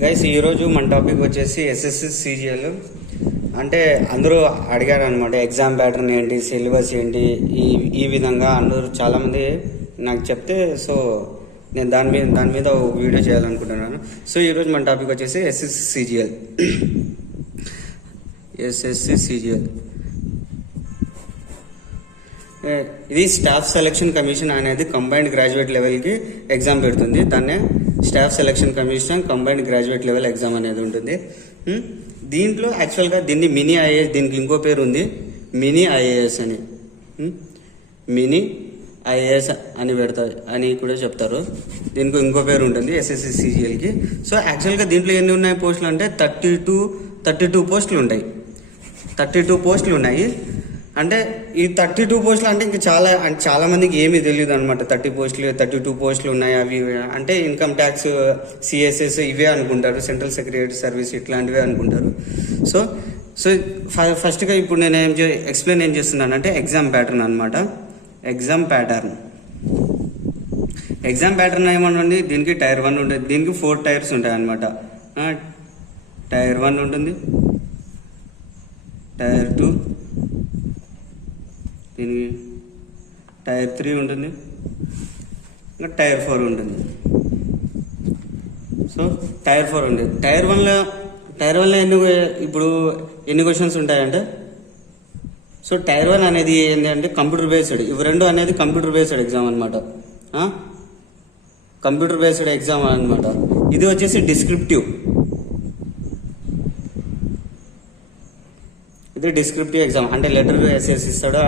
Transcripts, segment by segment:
Guys ఈరోజు మన topic వచ్చేసి ఎస్ఎస్సి సిజిఎల్. అంటే అందరూ అడిగారు అనమాట, ఎగ్జామ్ ప్యాటర్న్ ఏంటి, సిలబస్ ఏంటి, ఈ విధంగా అందరూ చాలామంది నాకు చెప్తే, సో నేను దాని మీద ఒక వీడియో చేయాలనుకుంటున్నాను. సో ఈరోజు మన టాపిక్ వచ్చేసి ఎస్ఎస్సి సిజిఎల్. ఎస్ఎస్సి సిజిఎల్ ఇది స్టాఫ్ సెలక్షన్ కమిషన్ అనేది కంబైన్డ్ గ్రాడ్యుయేట్ లెవెల్కి ఎగ్జామ్ పెడుతుంది. దాన్నే staff selection commission combined graduate level exam అనేది ఉంటుంది. దీంట్లో యాక్చువల్గా దీన్ని మినీ ఐఏఎస్, దీనికి ఇంకో పేరు ఉంది మినీ ఐఏఎస్ అని. మినీ ఐఏఎస్ అని పెడతారు అని కూడా చెప్తారు. దీనికి ఇంకో పేరు ఉంటుంది ఎస్ఎస్సి సిజిఎల్కి. సో యాక్చువల్గా దీంట్లో ఎన్ని ఉన్నాయి పోస్టులు అంటే 32 పోస్టులు ఉంటాయి. 32 పోస్టులు ఉన్నాయి. అంటే ఈ 32 పోస్టులు అంటే ఇంకా చాలా మందికి ఏమీ తెలియదు అనమాట. 32 పోస్టులు ఉన్నాయి, అవి అంటే ఇన్కమ్ ట్యాక్స్, సిఎస్ఎస్ ఇవే అనుకుంటారు, సెంట్రల్ సెక్రటరీ సర్వీస్ ఇట్లాంటివే అనుకుంటారు. సో ఫస్ట్గా ఇప్పుడు నేను ఎక్స్ప్లెయిన్ ఏం చేస్తున్నాను అంటే ఎగ్జామ్ ప్యాటర్న్ అనమాట. ఎగ్జామ్ ప్యాటర్న్ ఏమన్నా దీనికి టైర్ 1 ఉంటుంది. దీనికి 4 టైర్స్ ఉంటాయి అనమాట. టైర్ 1 ఉంటుంది, టైర్ 2, దీనికి టైర్ 3 ఉంటుంది, ఇంకా టైర్ 4 ఉంటుంది. సో టైర్ 4 ఉంటుంది. టైర్ 1లో ఎన్ని క్వశ్చన్స్ ఉంటాయంటే, సో టైర్ 1 అనేది ఏంటంటే కంప్యూటర్ బేస్డ్. ఇవి రెండు అనేది కంప్యూటర్ బేస్డ్ ఎగ్జామ్ అనమాట. కంప్యూటర్ బేస్డ్ ఎగ్జామ్ అనమాట. ఇది వచ్చేసి డిస్క్రిప్టివ్. ఇది డిస్క్రిప్టివ్ ఎగ్జామ్ అంటే లెటర్ ఎస్ఎస్ ఇస్తాడు,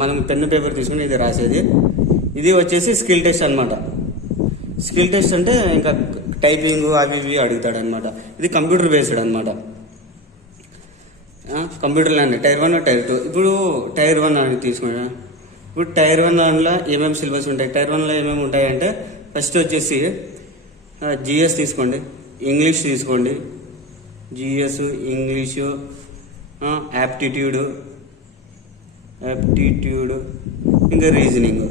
మనం పెన్ను పేపర్ తీసుకుని ఇది రాసేది. ఇది వచ్చేసి స్కిల్ టెస్ట్ అనమాట. స్కిల్ టెస్ట్ అంటే ఇంకా టైపింగ్ అవి ఇవి అడుగుతాడు అనమాట. ఇది కంప్యూటర్ బేస్డ్ అనమాట. కంప్యూటర్లో అండి టైర్ 1, టైర్ 2. ఇప్పుడు టైర్ 1 అని తీసుకున్నా. ఇప్పుడు టైర్ 1 దాంట్లో ఏమేమి సిలబస్ ఉంటాయి, టైర్ 1లో ఏమేమి ఉంటాయంటే ఫస్ట్ వచ్చేసి జిఎస్ తీసుకోండి, ఇంగ్లీష్ తీసుకోండి, జిఎస్, ఇంగ్లీషు, యాప్టిట్యూడ్, ఇంకా రీజనింగ్.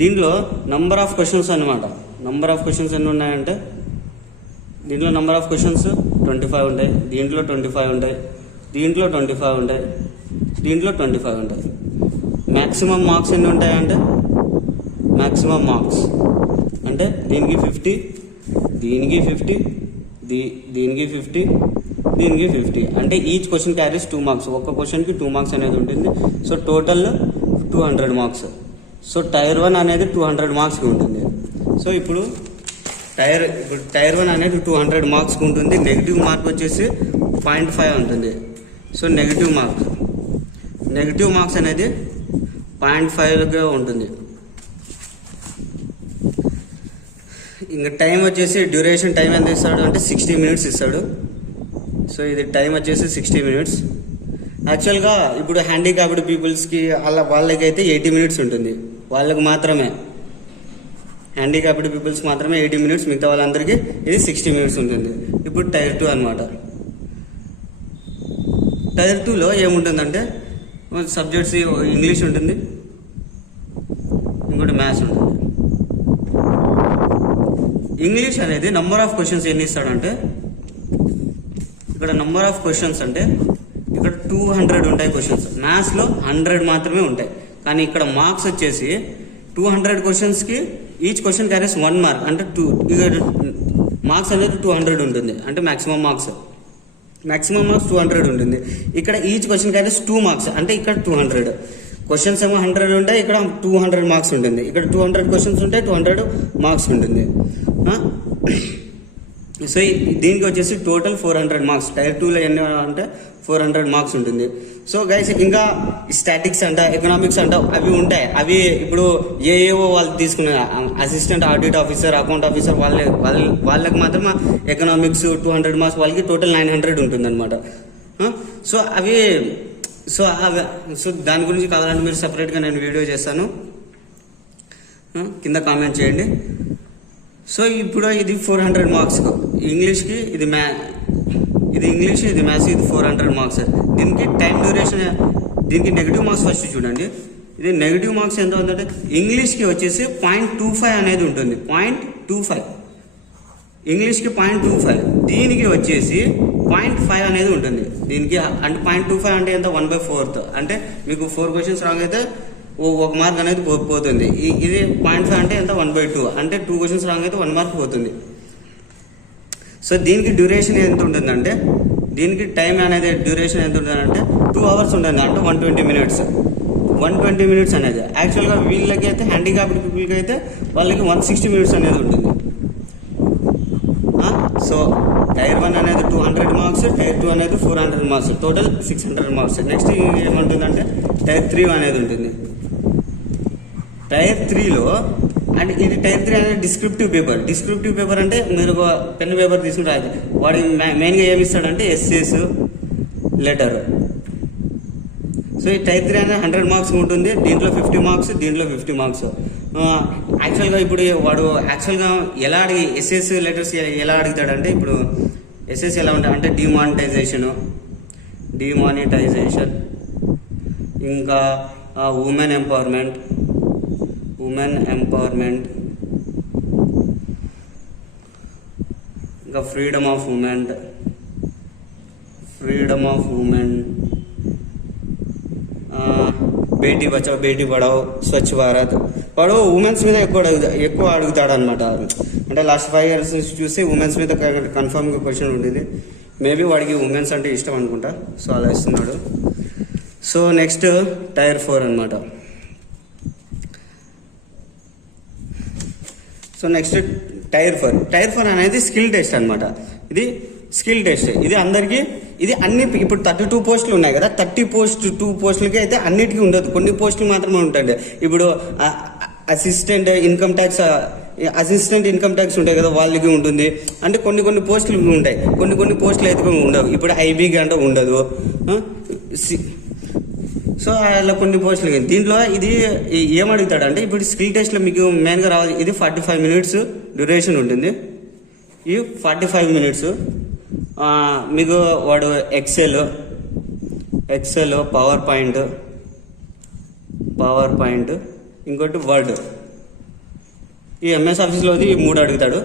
దీంట్లో నంబర్ ఆఫ్ క్వశ్చన్స్ అనమాట. నంబర్ ఆఫ్ క్వశ్చన్స్ ఎన్ని ఉన్నాయంటే, దీంట్లో నంబర్ ఆఫ్ క్వశ్చన్స్ 25 ఉంటాయి, దీంట్లో 25 ఉంటాయి, దీంట్లో 25 ఉంటాయి, దీంట్లో 25 ఉంటాయి. మ్యాక్సిమం మార్క్స్ ఎన్ని ఉంటాయంటే, మ్యాక్సిమం మార్క్స్ అంటే దీనికి 50, దీనికి 50, దీనికి 50, దీనికి 50. అంటే ఈచ్ క్వశ్చన్ క్యారీస్ 2 మార్క్స్. ఒక్క క్వశ్చన్కి 2 మార్క్స్ అనేది ఉంటుంది. So total 200 marks. So tier 1 అనేది 200 మార్క్స్కి ఉంటుంది. సో ఇప్పుడు టైర్ 1 అనేది 200 మార్క్స్కి ఉంటుంది. నెగిటివ్ మార్క్ వచ్చేసి 0.5 ఉంటుంది. సో నెగిటివ్ మార్క్స్ అనేది 0.5గా ఉంటుంది. ఇంకా టైం వచ్చేసి డ్యూరేషన్ టైం ఎంత ఇస్తాడు అంటే 60 మినిట్స్ ఇస్తాడు. సో ఇది టైం వచ్చేసి 60 మినిట్స్. యాక్చువల్గా ఇప్పుడు హ్యాండిక్యాప్డ్ పీపుల్స్కి వాళ్ళకైతే 80 మినిట్స్ ఉంటుంది. వాళ్ళకు మాత్రమే, హ్యాండిక్యాప్డ్ పీపుల్స్ మాత్రమే 80 మినిట్స్, మిగతా వాళ్ళందరికీ ఇది 60 మినిట్స్ ఉంటుంది. ఇప్పుడు టైర్ 2 అనమాట. టైర్ 2లో ఏముంటుందంటే సబ్జెక్ట్స్ ఇంగ్లీష్ ఉంటుంది, ఇంకోటి మ్యాథ్స్ ఉంటుంది. ఇంగ్లీష్ అనేది నంబర్ ఆఫ్ క్వశ్చన్స్ ఎన్ని ఇస్తాడంటే, ఇక్కడ నంబర్ ఆఫ్ క్వశ్చన్స్ అంటే ఇక్కడ 200 ఉంటాయి క్వశ్చన్స్. మ్యాథ్స్లో 100 మాత్రమే ఉంటాయి. కానీ ఇక్కడ మార్క్స్ వచ్చేసి 200 క్వశ్చన్స్కి ఈచ్ క్వశ్చన్ క్యారీస్ 1 మార్క్. అంటే మార్క్స్ అనేది 200 ఉంటుంది. అంటే మ్యాక్సిమం మార్క్స్ 200 ఉంటుంది. ఇక్కడ ఈచ్ క్వశ్చన్ క్యారీస్ 2 మార్క్స్. అంటే ఇక్కడ 200 క్వశ్చన్స్ ఏమో 100 ఉంటాయి, ఇక్కడ 200 మార్క్స్ ఉంటుంది. ఇక్కడ 200 క్వశ్చన్స్ ఉంటాయి, 200 మార్క్స్ ఉంటుంది. సో దీనికి వచ్చేసి టోటల్ 400 మార్క్స్. టైర్ 2లో ఎన్ని అంటే 400 మార్క్స్ ఉంటుంది. సో గైస్ ఇంకా స్టాటిక్స్ అంట, ఎకనామిక్స్ అంట అవి ఉంటాయి. అవి ఇప్పుడు ఏఏఓ వాళ్ళు తీసుకునే assistant audit officer, account officer వాళ్ళకి మాత్రం ఎకనామిక్స్ 200 మార్క్స్, వాళ్ళకి టోటల్ 900 ఉంటుంది అనమాట. సో దాని గురించి కావాలంటే మీరు సపరేట్గా నేను వీడియో చేస్తాను, కింద కామెంట్ చేయండి. సో ఇప్పుడు ఇది 400 మార్క్స్. ఇంగ్లీష్కి ఇది ఇంగ్లీష్, ఇది మ్యాథ్స్, ఇది 400 మార్క్స్. దీనికి టైం డ్యూరేషన్, దీనికి నెగిటివ్ మార్క్స్ ఫస్ట్ చూడండి. ఇది నెగిటివ్ మార్క్స్ ఎంత ఉందంటే ఇంగ్లీష్కి వచ్చేసి 0.25 అనేది ఉంటుంది. 0.25 ఇంగ్లీష్కి 0.25, దీనికి వచ్చేసి 0.5 అనేది ఉంటుంది. దీనికి అంటే 0.25 అంటే ఎంత 1/4, అంటే మీకు 4 క్వశ్చన్స్ రాంగ్ అయితే 1 మార్క్ అనేది పోతుంది. ఇది 0.5 అంటే ఎంత 1/2, అంటే 2 క్వశ్చన్స్ రాంగ్ అయితే 1 మార్క్ పోతుంది. సో దీనికి డ్యూరేషన్ ఎంత ఉంటుందంటే, దీనికి టైం అనేది డ్యూరేషన్ ఎంత ఉంటుందంటే 2 hours ఉంటుంది, అంటే 120 minutes. 120 minutes అనేది యాక్చువల్గా వీళ్ళకి అయితే హ్యాండిక్యాప్డ్ పీపుల్కి అయితే వాళ్ళకి 160 minutes అనేది ఉంటుంది. సో టైర్ 1 అనేది 200 marks, టైర్ 2 అనేది 400 marks, టోటల్ 600 marks. నెక్స్ట్ ఏమంటుందంటే టైర్ 3 అనేది ఉంటుంది. టైర్ 3లో అంటే ఇది టైర్ 3 అనేది డిస్క్రిప్టివ్ పేపర్ అంటే మీరు పెన్ పేపర్ తీసుకుని రాదు. వాడు మెయిన్గా ఏమి ఇస్తాడంటే ఎస్సేస్, లెటర్. సో ఈ టైర్ 3 అనేది 100 marks ఉంటుంది. దీంట్లో 50 marks, దీంట్లో 50 marks. యాక్చువల్గా ఇప్పుడు వాడు యాక్చువల్గా ఎలా ఎస్ఎస్ లెటర్స్ ఎలా అడుగుతాడంటే, ఇప్పుడు ఎస్ఎస్ ఎలా ఉంటాయి అంటే డిమానిటైజేషన్, ఇంకా ఉమెన్ ఎంపవర్మెంట్, ఇంకా freedom of women, Beti Bachao Beti Padhao, Swachh Bharat. వాడు ఉమెన్స్ మీద ఎక్కువ అడుగుతాడు అనమాట. అంటే లాస్ట్ 5 years చూస్తే ఉమెన్స్ మీద కన్ఫర్మ్గా క్వశ్చన్ ఉండేది. మేబీ వాడికి ఉమెన్స్ అంటే ఇష్టం అనుకుంటా, సో అలా ఇస్తున్నాడు. సో నెక్స్ట్ టైర్ 4 అనమాట. సో నెక్స్ట్ టైర్ 4 అనేది స్కిల్ టెస్ట్ అనమాట. ఇది స్కిల్ టెస్ట్. ఇది అందరికీ, ఇది అన్ని ఇప్పుడు 32 పోస్టులు ఉన్నాయి కదా, 32 పోస్టులకి అయితే అన్నిటికీ ఉండదు, కొన్ని పోస్టులు మాత్రమే ఉంటుంది. ఇప్పుడు అసిస్టెంట్ ఇన్కమ్ ట్యాక్స్ ఉంటాయి కదా, వాళ్ళకి ఉంటుంది. అంటే కొన్ని పోస్టులు ఉంటాయి, కొన్ని పోస్టులు అయితే ఉండవు. ఇప్పుడు ఐబీకి అంటే ఉండదు. సో అలా కొన్ని పోస్టులకి. దీంట్లో ఇది ఏమడుగుతాడు అంటే, ఇప్పుడు స్కిల్ టెస్ట్లో మీకు మెయిన్గా రావాలి. ఇది 45 minutes డ్యూరేషన్ ఉంటుంది. ఈ 45 minutes మీకు వాడు ఎక్సెల్, పవర్ పాయింట్, ఇంకోటి వర్డ్, ఈ ఎంఎస్ ఆఫీస్లోది 3 అడుగుతాడు.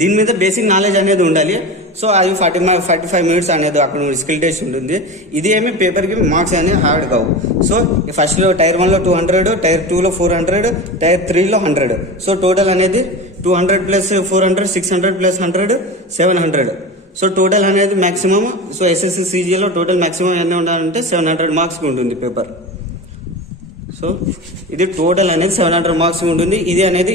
దీని మీద బేసిక్ నాలెడ్జ్ అనేది ఉండాలి. సో అది 45 minutes అనేది అక్కడ స్కిల్ టెస్ట్ ఉంటుంది. ఇది ఏమి పేపర్కి మార్క్స్ అనేది హార్డ్ కావు. సో ఫస్ట్లో టైర్ 1లో 200, టైర్ 2లో 400, టైర్ 3లో 100. సో టోటల్ అనేది 200 + 400 600 + 100 700. సో టోటల్ అనేది మ్యాక్సిమం. సో ఎస్ఎస్సి సిజిలో టోటల్ మ్యాక్సిమం ఎన్ని ఉండాలంటే 700 మార్క్స్కి ఉంటుంది పేపర్. సో ఇది టోటల్ అనేది 700 మార్క్స్ ఉంటుంది.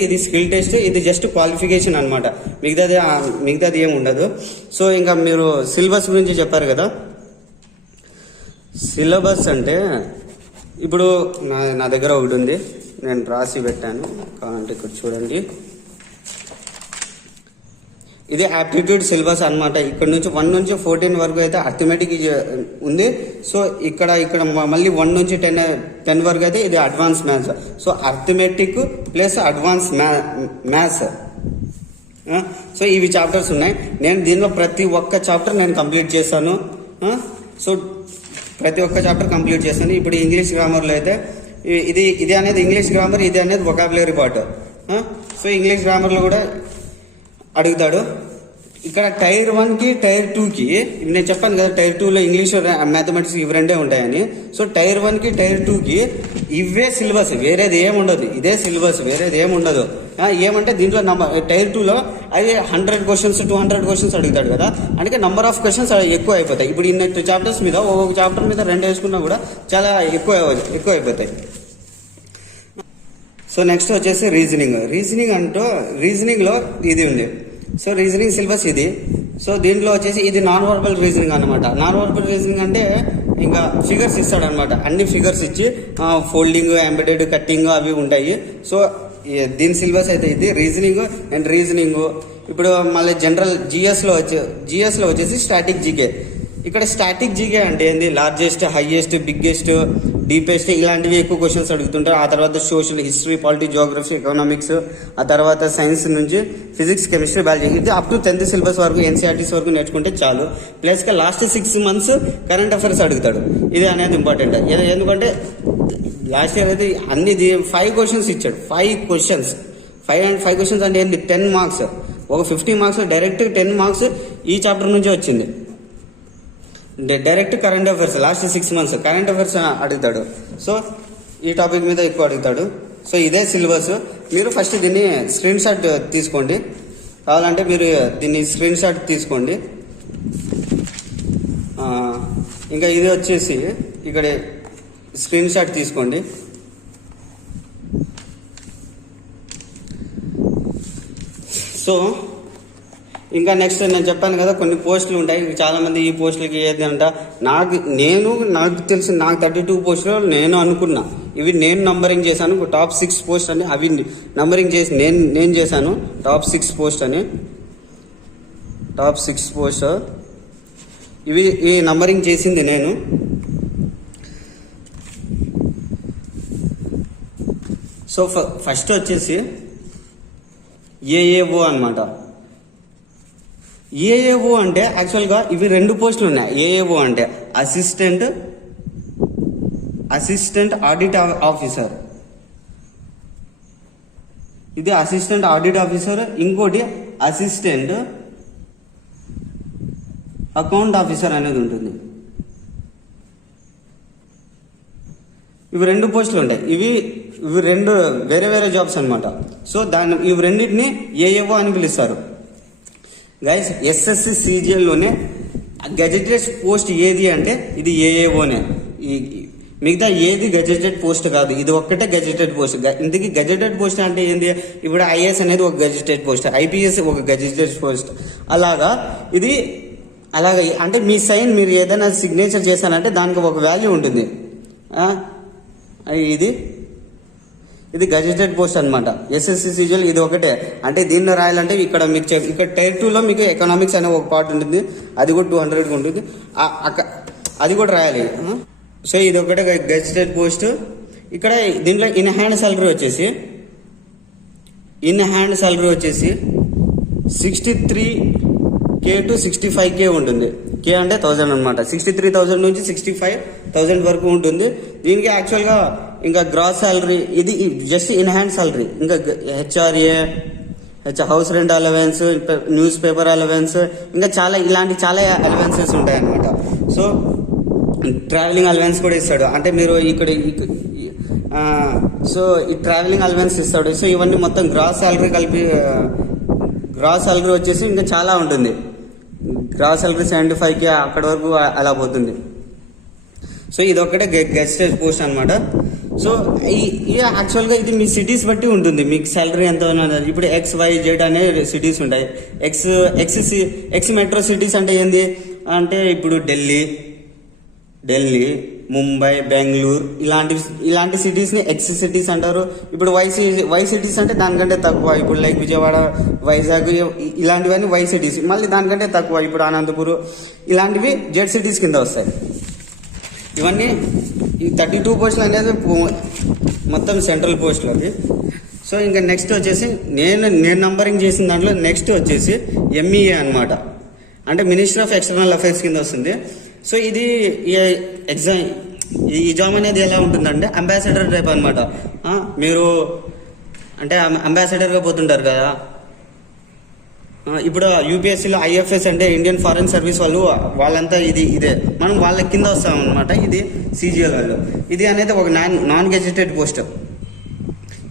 ఇది స్కిల్ టెస్ట్, ఇది జస్ట్ క్వాలిఫికేషన్ అనమాట. మిగతాది ఏమి ఉండదు. సో ఇంకా మీరు సిలబస్ గురించి చెప్పారు కదా. సిలబస్ అంటే ఇప్పుడు నా దగ్గర ఒకటి ఉంది, నేను రాసి పెట్టాను కావాలంటే ఇక్కడ చూడండి. ఇది యాప్టిట్యూడ్ సిలబస్ అనమాట. ఇక్కడ నుంచి 1 నుంచి 14 వరకు అయితే అర్థమెటిక్ ఉంది. సో ఇక్కడ మళ్ళీ 1 నుంచి 10 వరకు అయితే ఇది advance maths. So arithmetic plus advance maths. So ఇవి చాప్టర్స్ ఉన్నాయి. నేను దీనిలో ప్రతి ఒక్క చాప్టర్ నేను కంప్లీట్ చేస్తాను. సో ప్రతి ఒక్క చాప్టర్ కంప్లీట్ చేస్తాను. ఇప్పుడు ఇంగ్లీష్ గ్రామర్లో అయితే ఇది అనేది ఇంగ్లీష్ గ్రామర్, ఇది అనేది వొకాబులరీ పార్ట్. సో ఇంగ్లీష్ గ్రామర్లో కూడా అడుగుతాడు. ఇక్కడ టైర్ 1కి టైర్ 2కి నేను చెప్పాను కదా, టైర్ 2లో ఇంగ్లీష్ మ్యాథమెటిక్స్ ఇవి రెండే ఉంటాయని. సో టైర్ 1కి టైర్ 2కి ఇవే సిలబస్, వేరేది ఏముండదు. ఇదే సిలబస్, వేరేది ఏముండదు. ఏమంటే దీంట్లో టైర్ 2లో అది 100 questions 200 questions అడుగుతాడు కదా, అందుకే నంబర్ ఆఫ్ క్వశ్చన్స్ ఎక్కువ అయిపోతాయి. ఇప్పుడు ఇన్ని చాప్టర్స్ మీద ఒక్కొక్క చాప్టర్ మీద 2 వేసుకున్నా కూడా చాలా ఎక్కువ అయిపోతాయి. సో నెక్స్ట్ వచ్చేసి రీజనింగ్లో ఇది ఉంది. సో రీజనింగ్ సిలబస్ ఇది. సో దీంట్లో వచ్చేసి ఇది నాన్ వర్బల్ రీజనింగ్ అనమాట. నాన్ వర్బల్ రీజనింగ్ అంటే ఇంకా ఫిగర్స్ ఇస్తాడనమాట. అన్ని ఫిగర్స్ ఇచ్చి ఫోల్డింగ్, ఎంబెడెడ్, కట్టింగ్ అవి ఉంటాయి. సో దీని సిలబస్ అయితే ఇది రీజనింగ్. ఇప్పుడు మళ్ళీ జనరల్ జిఎస్లో వచ్చేసి స్టాటిక్ జీకే. ఇక్కడ స్టాటిక్ జీకే అంటే ఏంది, లార్జెస్ట్, హైయెస్ట్, బిగ్గెస్ట్, డీపెస్ట్ ఇలాంటివి ఎక్కువ క్వశ్చన్స్ అడుగుతుంటారు. ఆ తర్వాత social, history, polity, Geography, economics, ఆ తర్వాత సైన్స్ నుంచి ఫిజిక్స్, కెమిస్ట్రీ, బయాలజీ. ఇది అప్ టు 10th సిలబస్ వరకు ఎన్సీఆర్టీస్ వరకు నేర్చుకుంటే చాలు. ప్లస్గా లాస్ట్ 6 months కరెంట్ అఫైర్స్ అడుగుతాడు. ఇది అనేది ఇంపార్టెంట్. ఎందుకంటే లాస్ట్ ఇయర్ అయితే అన్ని 5 క్వశ్చన్స్ ఇచ్చాడు. 5 క్వశ్చన్స్ 5 and 5 క్వశ్చన్స్ అంటే ఏంటి, 10 మార్క్స్. ఒక 50 మార్క్స్ డైరెక్ట్ 10 మార్క్స్ ఈ చాప్టర్ నుంచే వచ్చింది. Direct current affairs last 6 months current affairs అడుగుతాడు. సో ఈ టాపిక్ మీద ఎక్కువ అడుగుతాడు. సో ఇదే సిలబస్. మీరు ఫస్ట్ దీన్ని స్క్రీన్ షాట్ తీసుకోండి. కావాలంటే మీరు దీన్ని స్క్రీన్ షాట్ తీసుకోండి. ఇంకా ఇది వచ్చేసి ఇక్కడ స్క్రీన్ షాట్ తీసుకోండి. సో ఇంకా నెక్స్ట్ నేను చెప్పాను కదా కొన్ని పోస్టులు ఉంటాయి. చాలామంది ఈ పోస్టులకి ఏది అంట, నాకు తెలిసి నాకు 32 పోస్టులు నేను అనుకున్నా. ఇవి నేను నంబరింగ్ చేశాను. టాప్ 6 పోస్ట్ అని అవి నంబరింగ్ చేసి నేను చేశాను. టాప్ 6 పోస్ట్ అని, టాప్ 6 పోస్ట్ ఇవి ఈ నంబరింగ్ చేసింది నేను. సో ఫస్ట్ వచ్చేసి ఏఏఓ అనమాట. ఏఏఓ అంటే యాక్చువల్గా ఇవి 2 పోస్టులు ఉన్నాయి. ఏఏఓ అంటే అసిస్టెంట్ ఆడిట్ ఆఫీసర్. ఇది అసిస్టెంట్ ఆడిట్ ఆఫీసర్. ఇంకోటి అసిస్టెంట్ అకౌంట్ ఆఫీసర్ అనేది ఉంటుంది. ఇవి 2 పోస్టులు ఉంటాయి. ఇవి 2 వేరే వేరే జాబ్స్ అనమాట. సో ఇవి రెండింటిని ఏఏఓ అని పిలుస్తారు. గైస్ ఎస్ఎస్సి సిజిఎల్లోనే గెజెటెడ్ పోస్ట్ ఏది అంటే ఇది ఏఏఓనే. మిగతా ఏది గెజెటెడ్ పోస్ట్ కాదు, ఇది ఒక్కటే గెజెటెడ్ పోస్ట్. ఇందుకు గెజెటెడ్ పోస్ట్ అంటే ఏంది, ఇప్పుడు ఐఏఎస్ అనేది ఒక గెజెటెడ్ పోస్ట్, ఐపీఎస్ ఒక గెజెటెడ్ పోస్ట్. అలాగా అంటే మీ సైన్ మీరు ఏదైనా సిగ్నేచర్ చేశానంటే దానికి ఒక వాల్యూ ఉంటుంది. ఇది గెజెటెడ్ పోస్ట్ అనమాట. ఎస్ఎస్సి సిజిఎల్ ఇది ఒకటే. అంటే దీనిలో రాయాలంటే ఇక్కడ మీకు ఇక్కడ టైర్ 2లో మీకు ఎకనామిక్స్ అనే ఒక పార్ట్ ఉంటుంది. అది కూడా 200 ఉంటుంది. అది కూడా రాయాలి. సో ఇది ఒకటే గెజెటెడ్ పోస్ట్. ఇక్కడ దీంట్లో ఇన్ హ్యాండ్ సాలరీ వచ్చేసి 63K to 65K ఉంటుంది. కే అంటే 1000 అనమాట. 63,000 నుంచి 65,000 వరకు ఉంటుంది. దీనికి యాక్చువల్గా ఇంకా గ్రాస్ శాలరీ ఇది జస్ట్ ఇన్ హ్యాండ్ శాలరీ. ఇంకా HRA, house rent allowance, news paper allowance, ఇంకా ఇలాంటి చాలా అలవెన్సెస్ ఉంటాయి అనమాట. సో ట్రావెలింగ్ అలవెన్స్ కూడా ఇస్తాడు. అంటే మీరు ఇక్కడ సో ఈ ట్రావెలింగ్ అలవెన్స్ ఇస్తాడు. సో ఇవన్నీ మొత్తం గ్రాస్ శాలరీ కలిపి గ్రాస్ శాలరీ వచ్చేసి ఇంకా చాలా ఉంటుంది. గ్రాస్ శాలరీ 75K అక్కడ వరకు అలా పోతుంది. సో ఇది ఒక్కటే గెస్టెడ్ పోస్ట్ అనమాట. సో యాక్చువల్గా ఇది మీ సిటీస్ బట్టి ఉంటుంది మీకు శాలరీ ఎంత ఉన్నది. ఇప్పుడు XYZ అనే సిటీస్ ఉంటాయి. ఎక్స్ మెట్రో సిటీస్ అంటే ఏంది అంటే ఇప్పుడు ఢిల్లీ, ముంబై, బెంగళూరు ఇలాంటి సిటీస్ని ఎక్స్ సిటీస్ అంటారు. ఇప్పుడు వై సిటీస్ అంటే దానికంటే తక్కువ. ఇప్పుడు లైక్ విజయవాడ, వైజాగ్ ఇలాంటివన్నీ వై సిటీస్. మళ్ళీ దానికంటే తక్కువ ఇప్పుడు అనంతపురం ఇలాంటివి జెడ్ సిటీస్ కింద వస్తాయి. ఇవన్నీ ఈ 32 పోస్టులు అనేది మొత్తం సెంట్రల్ పోస్టులు అవి. సో ఇంకా నెక్స్ట్ వచ్చేసి నేను నంబరింగ్ చేసిన దాంట్లో నెక్స్ట్ వచ్చేసి MEA అనమాట. అంటే మినిస్టర్ ఆఫ్ ఎక్స్టర్నల్ అఫైర్స్ కింద వస్తుంది. సో ఇది ఈ జాబ్ అనేది ఎలా ఉంటుందంటే అంబాసిడర్ టైప్ అనమాట. మీరు అంటే అంబాసిడర్గా పోతుంటారు కదా. ఇప్పుడు యూపీఎస్సీలో IFS అంటే ఇండియన్ ఫారెన్ సర్వీస్ వాళ్ళంతా ఇదే మనం వాళ్ళ కింద వస్తాం అనమాట. ఇది CGL వాళ్ళు. ఇది అనేది ఒక నాన్ గెజెటెడ్ పోస్ట్.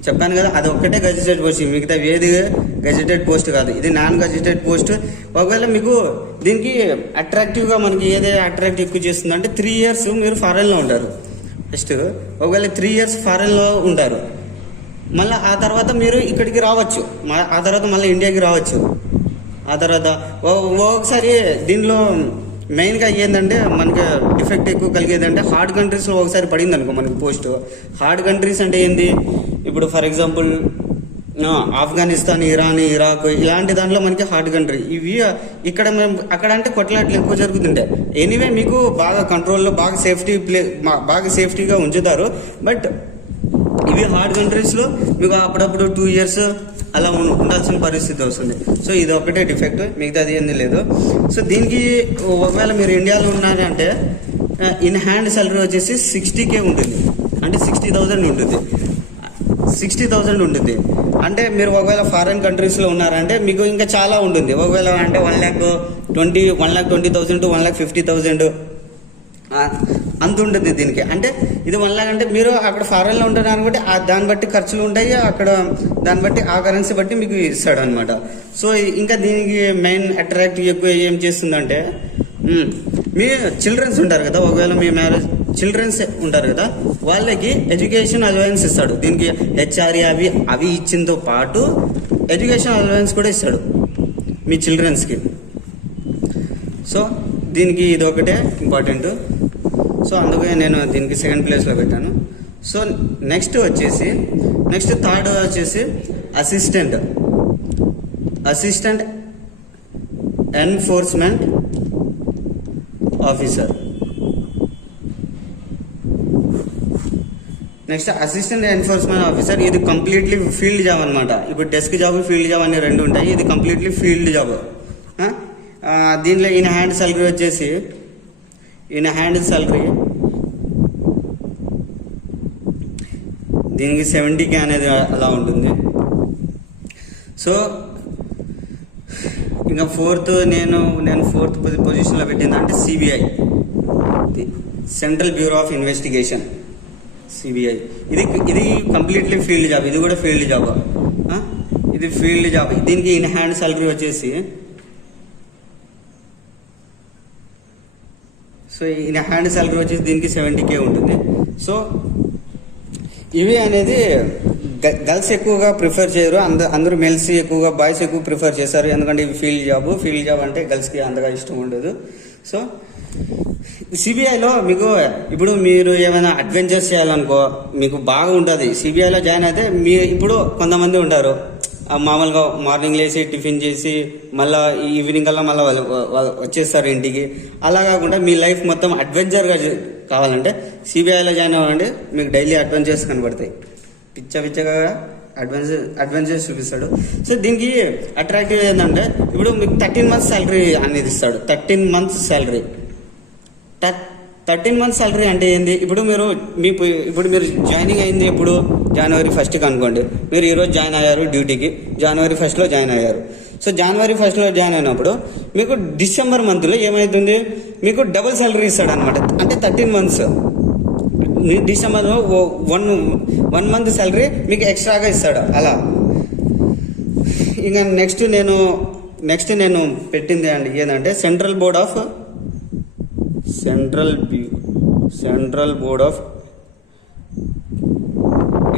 చెప్పాను కదా, అది ఒక్కటే గెజెటెడ్ పోస్ట్. మిగతా ఏది గెజెటెడ్ పోస్ట్ కాదు. ఇది నాన్ గెజెటెడ్ పోస్ట్. ఒకవేళ మీకు దీనికి అట్రాక్టివ్గా మనకి ఏదే అట్రాక్ట్ ఎక్కువ చేస్తుంది అంటే 3 years మీరు ఫారెన్లో ఉంటారు. ఫస్ట్ ఒకవేళ 3 years ఫారెన్లో ఉంటారు. మళ్ళీ ఆ తర్వాత మీరు ఇక్కడికి రావచ్చు. ఆ తర్వాత మళ్ళీ ఇండియాకి రావచ్చు. ఆ తర్వాత ఒకసారి దీనిలో మెయిన్గా ఏంటంటే మనకి డిఫెక్ట్ ఎక్కువ కలిగేదంటే హార్డ్ కంట్రీస్లో ఒకసారి పడింది అనుకో మనకి పోస్ట్. హార్డ్ కంట్రీస్ అంటే ఏంది, ఇప్పుడు for example Afghanistan, Iran, Iraq ఇలాంటి దాంట్లో మనకి హార్డ్ కంట్రీ. ఇవి ఇక్కడ మేము అక్కడ అంటే కొట్లాట్లు ఎక్కువ జరుగుతుంటాయి. ఎనీవే మీకు బాగా కంట్రోల్లో బాగా సేఫ్టీగా ఉంచుతారు. బట్ ఇవి హార్డ్ కంట్రీస్లో మీకు అప్పుడప్పుడు 2 years అలా ఉండాల్సిన పరిస్థితి వస్తుంది. సో ఇది ఒకటే డిఫెక్ట్, మిగతాది ఏంది లేదు. సో దీనికి ఒకవేళ మీరు ఇండియాలో ఉన్నారంటే ఇన్ హ్యాండ్ సాలరీ వచ్చేసి 60K ఉంటుంది. అంటే 60,000 ఉంటుంది. 60,000 ఉంటుంది. అంటే మీరు ఒకవేళ ఫారెన్ కంట్రీస్లో ఉన్నారంటే మీకు ఇంకా చాలా ఉంటుంది. ఒకవేళ అంటే 1,20,000 to 1,50,000 అంత ఉంటుంది దీనికి. అంటే ఇది 1 lakh అంటే మీరు అక్కడ ఫారెన్లో ఉంటారు అనుకుంటే దాన్ని బట్టి ఖర్చులు ఉంటాయి, అక్కడ దాన్ని బట్టి ఆ కరెన్సీ బట్టి మీకు ఇస్తాడు అనమాట. సో ఇంకా దీనికి మెయిన్ అట్రాక్టివ్ ఎక్కువ ఏం చేస్తుందంటే మీ చిల్డ్రన్స్ ఉంటారు కదా, ఒకవేళ మీ మ్యారేజ్ చిల్డ్రన్స్ ఉంటారు కదా, వాళ్ళకి ఎడ్యుకేషన్ అలవెన్స్ ఇస్తాడు. దీనికి హెచ్ఆర్ఏ అవి ఇచ్చింతో పాటు ఎడ్యుకేషన్ అలవెన్స్ కూడా ఇస్తాడు మీ చిల్డ్రన్స్కి. సో దీనికి ఇది ఒకటే ఇంపార్టెంట్. సో అందుకే నేను దీనికి సెకండ్ ప్లేస్లో పెట్టాను. సో నెక్స్ట్ థర్డ్ వచ్చేసి assistant enforcement officer. Next assistant enforcement officer, ఇది కంప్లీట్లీ ఫీల్డ్ జాబ్ అనమాట. ఇప్పుడు డెస్క్ జాబ్, ఫీల్డ్ జాబ్ అనే రెండు ఉంటాయి. ఇది కంప్లీట్లీ ఫీల్డ్ జాబ్. దీంట్లో ఈయన హ్యాండ్ సాలరీ వచ్చేసి దీనికి 70K అనేది అలా ఉంటుంది. సో ఇంకా నేను ఫోర్త్ పొజిషన్లో పెట్టిందంటే CBI, Central Bureau of Investigation, CBI. ఇది కంప్లీట్లీ ఫీల్డ్ జాబ్. ఇది కూడా ఫీల్డ్ జాబ్. ఇది ఫీల్డ్ జాబ్. దీనికి ఇన్ హ్యాండ్ సాలరీ వచ్చేసి దీనికి 70K ఉంటుంది. సో ఇవి అనేది గర్ల్స్ ఎక్కువగా ప్రిఫర్ చేయరు, అందరూ మెల్స్ ఎక్కువగా, బాయ్స్ ఎక్కువ ప్రిఫర్ చేస్తారు. ఎందుకంటే ఇవి ఫీల్డ్ జాబ్ అంటే గర్ల్స్కి అంతగా ఇష్టం ఉండదు. సో సిబిఐలో మీకు ఇప్పుడు మీరు ఏమైనా అడ్వెంచర్స్ చేయాలనుకో మీకు బాగా ఉంటుంది. సిబిఐలో జాయిన్ అయితే ఇప్పుడు కొంతమంది ఉంటారు మామూలుగా మార్నింగ్ లేచి టిఫిన్ చేసి మళ్ళీ ఈవినింగ్ కల్లా మళ్ళీ వాళ్ళు వచ్చేస్తారు ఇంటికి. అలా కాకుండా మీ లైఫ్ మొత్తం అడ్వెంచర్గా కావాలంటే సిబిఐలో జాయిన్ అవ్వాలంటే మీకు డైలీ అడ్వెంచర్స్ కనబడతాయి. పిచ్చగా అడ్వెంచర్స్ చూపిస్తాడు. సో దీనికి అట్రాక్టివ్ ఏంటంటే ఇప్పుడు మీకు 13 months శాలరీ అనేది ఇస్తాడు. 13 months శాలరీ. 13 months శాలరీ అంటే ఏంది? ఇప్పుడు మీరు జాయినింగ్ అయింది ఎప్పుడు? January 1st అనుకోండి. మీరు ఈరోజు జాయిన్ అయ్యారు డ్యూటీకి, January 1st జాయిన్ అయ్యారు. సో January 1st జాయిన్ అయినప్పుడు మీకు డిసెంబర్ మంత్లో ఏమవుతుంది? మీకు డబుల్ శాలరీ ఇస్తాడు అనమాట. అంటే 13 months డిసెంబర్లో 1 month శాలరీ మీకు ఎక్స్ట్రాగా ఇస్తాడు అలా. ఇంకా నెక్స్ట్ నేను పెట్టింది అండి ఏంటంటే central board of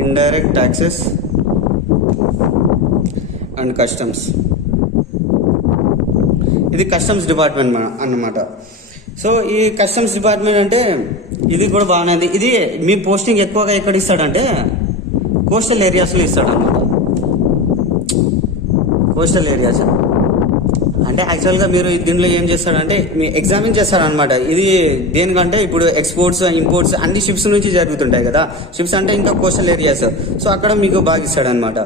indirect taxes and customs. ఇది కస్టమ్స్ డిపార్ట్మెంట్ అన్నమాట. సో ఈ కస్టమ్స్ డిపార్ట్మెంట్ అంటే ఇది కూడా బాగున్నది. ఇది మీ పోస్టింగ్ ఎక్కువగా ఎక్కడ ఇస్తాడంటే కోస్టల్ ఏరియాస్లో ఇస్తాడు అనమాట. కోస్టల్ ఏరియాస్ అంటే యాక్చువల్గా మీరు దీంట్లో ఏం చేస్తాడంటే మీ ఎగ్జామిన్ చేస్తారనమాట. ఇది దేనికంటే ఇప్పుడు ఎక్స్పోర్ట్స్ ఇంపోర్ట్స్ అన్ని షిప్స్ నుంచి జరుగుతుంటాయి కదా. షిప్స్ అంటే ఇంకా కోస్టల్ ఏరియాస్. సో అక్కడ మీకు బాగా ఇస్తాడనమాట.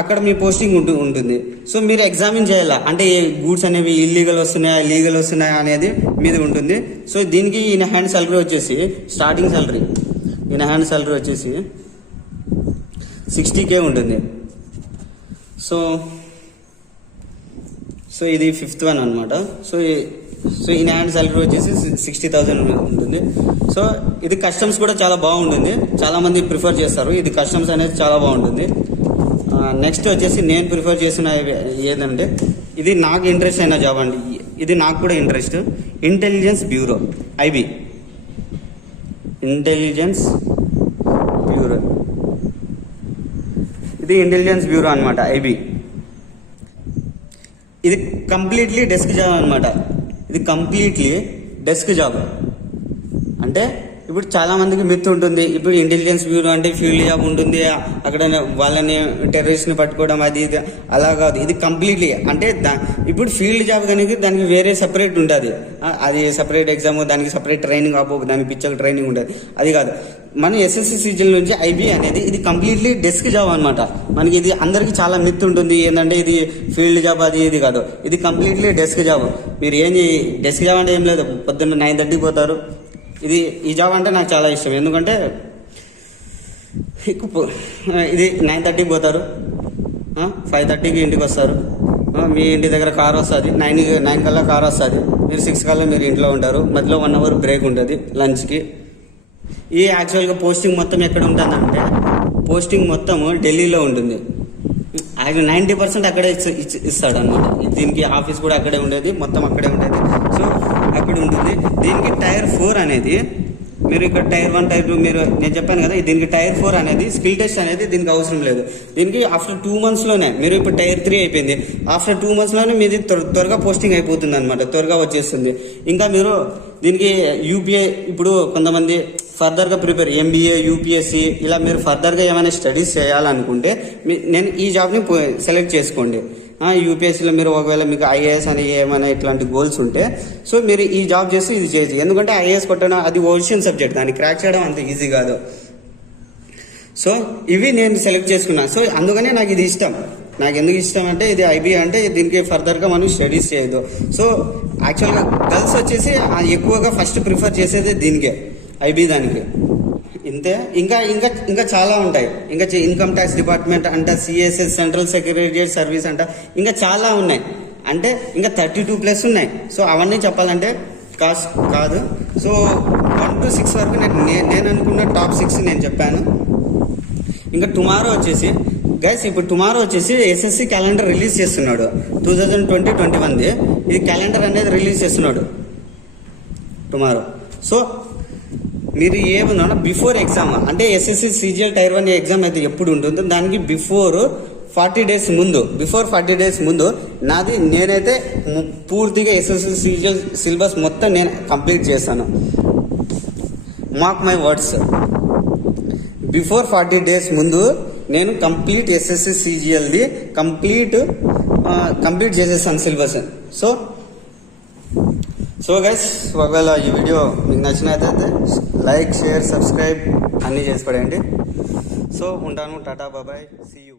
అక్కడ మీ పోస్టింగ్ ఉంటుంది. సో మీరు ఎగ్జామిన్ చేయాలా అంటే గూడ్స్ అనేవి ఇల్లీగల్ వస్తున్నాయా లీగల్ వస్తున్నాయా అనేది మీది ఉంటుంది. సో దీనికి ఇన్ హ్యాండ్ సాలరీ వచ్చేసి starting salary in hand salary వచ్చేసి 60K ఉంటుంది. సో ఇది 5th one అనమాట. సో ఇన్ హ్యాండ్ సాలరీ వచ్చేసి 60,000 ఉంటుంది. సో ఇది కస్టమ్స్ కూడా చాలా బాగుంటుంది, చాలా మంది ప్రిఫర్ చేస్తారు. ఇది కస్టమ్స్ అనేది చాలా బాగుంటుంది. నెక్స్ట్ వచ్చేసి నేను ప్రిఫర్ చేసిన ఏదంటే ఇది నాకు ఇంట్రెస్ట్ అయిన జాబ్ అండి. ఇది నాకు కూడా interest. Intelligence bureau, IB. Intelligence bureau, ఇది ఇంటెలిజెన్స్ బ్యూరో అనమాట, IB. ఇది కంప్లీట్లీ డెస్క్ జాబ్ అనమాట. ఇది కంప్లీట్లీ డెస్క్ జాబ్. అంటే ఇప్పుడు చాలా మందికి మిత్ ఉంటుంది, ఇప్పుడు ఇంటెలిజెన్స్ బ్యూరో అంటే ఫీల్డ్ జాబ్ ఉంటుంది, అక్కడ వాళ్ళని టెర్రరిస్ట్ని పట్టుకోవడం అది ఇది. అలా కాదు, ఇది కంప్లీట్లీ అంటే ఇప్పుడు ఫీల్డ్ జాబ్ కనుక దానికి వేరే సపరేట్ ఉంటుంది. అది సపరేట్ ఎగ్జామ్, దానికి సపరేట్ ట్రైనింగ్ దానికి పిచ్చర్ ట్రైనింగ్ ఉంటుంది. అది కాదు, మన SSC సీజన్ నుంచి IB అనేది ఇది కంప్లీట్లీ డెస్క్ జాబ్ అనమాట. మనకి ఇది అందరికీ చాలా మిత్ ఉంటుంది ఏంటంటే ఇది ఫీల్డ్ జాబ్ అది ఇది కాదు, ఇది కంప్లీట్లీ డెస్క్ జాబ్. మీరు డెస్క్ జాబ్ అంటే ఏం లేదు, పొద్దున్న 9:30కి పోతారు. ఈ జాబ్ అంటే నాకు చాలా ఇష్టం. ఎందుకంటే ఇది 9:30కి పోతారు, 5:30కి ఇంటికి వస్తారు. మీ ఇంటి దగ్గర కార్ వస్తుంది, 9 కల్లా కార్ వస్తుంది, మీరు 6 కల్లా మీరు ఇంట్లో ఉంటారు. మధ్యలో 1 అవర్ బ్రేక్ ఉంటుంది లంచ్కి. ఈ యాక్చువల్గా పోస్టింగ్ మొత్తం ఎక్కడ ఉంటుందంటే పోస్టింగ్ మొత్తం ఢిల్లీలో ఉంటుంది. 90% అక్కడే ఇస్తాడు అనమాట. దీనికి ఆఫీస్ కూడా అక్కడే ఉండేది, మొత్తం అక్కడే ఉండేది. సో అక్కడ ఉంటుంది. దీనికి టైర్ 4 అనేది, మీరు ఇక్కడ టైర్ 1 టైర్ 2 మీరు నేను చెప్పాను కదా, దీనికి టైర్ 4 అనేది స్కిల్ టెస్ట్ అనేది దీనికి అవసరం లేదు. దీనికి ఆఫ్టర్ 2 monthsలోనే, మీరు ఇప్పుడు టైర్ 3 అయిపోయింది, ఆఫ్టర్ 2 monthsలోనే మీది త్వరగా పోస్టింగ్ అయిపోతుంది అనమాట, త్వరగా వచ్చేస్తుంది. ఇంకా మీరు దీనికి యూపీఐ, ఇప్పుడు కొంతమంది ఫర్దర్గా ప్రిపేర్ MBA UPSC ఇలా మీరు ఫర్దర్గా ఏమైనా స్టడీస్ చేయాలనుకుంటే నేను ఈ జాబ్ని సెలెక్ట్ చేసుకోండి. యూపీఎస్సీలో మీరు ఒకవేళ మీకు IAS అని ఏమైనా ఇట్లాంటి గోల్స్ ఉంటే సో మీరు ఈ జాబ్ చేసి ఇది చేయొచ్చు. ఎందుకంటే IAS కొట్టడం అది ఓషన్ సబ్జెక్ట్, దాన్ని క్రాక్ చేయడం అంత ఈజీ కాదు. సో ఇవి నేను సెలెక్ట్ చేసుకున్నాను. సో అందుకనే నాకు ఇది ఇష్టం. నాకు ఎందుకు ఇష్టం అంటే ఇది IB అంటే దీనికి ఫర్దర్గా మనం స్టడీస్ చేయదు. సో యాక్చువల్గా గర్ల్స్ వచ్చేసి ఎక్కువగా ఫస్ట్ ప్రిఫర్ చేసేది దీనికే, IB దానికి. ఇంతే. ఇంకా ఇంకా ఇంకా చాలా ఉంటాయి. ఇంకా ఇన్కమ్ ట్యాక్స్ డిపార్ట్మెంట్ అంట, CSS సెంట్రల్ సెక్రటేరియట్ సర్వీస్ అంట, ఇంకా చాలా ఉన్నాయి. అంటే ఇంకా 32+ ఉన్నాయి. సో అవన్నీ చెప్పాలంటే కాదు. సో 1 to 6 వరకు నేను అనుకున్న టాప్ 6 నేను చెప్పాను. ఇంకా టుమారో వచ్చేసి గైస్, ఇప్పుడు టుమారో వచ్చేసి SSC క్యాలెండర్ రిలీజ్ చేస్తున్నాడు. 2020-21 ఇది క్యాలెండర్ అనేది రిలీజ్ చేస్తున్నాడు టుమారో. సో మీరు ఏమన్నా బిఫోర్ ఎగ్జామ్ అంటే SSC CGL టైర్ 1 ఎగ్జామ్ అయితే ఎప్పుడు ఉంటుందో దానికి బిఫోర్ 40 days ముందు నేనైతే పూర్తిగా SSC CGL సిలబస్ మొత్తం నేను కంప్లీట్ చేస్తాను. Mark my words, before 40 days ముందు నేను కంప్లీట్ SSC CGLది కంప్లీట్ చేసేస్తాను సిలబస్. సో గైస్, ఒకవేళ ఈ వీడియో మీకు నచ్చినట్లయితే లైక్, షేర్, సబ్స్క్రైబ్ అన్నీ చేసి పడేయండి. సో ఉంటాను. టాటా, బాబాయ్, సీ యూ.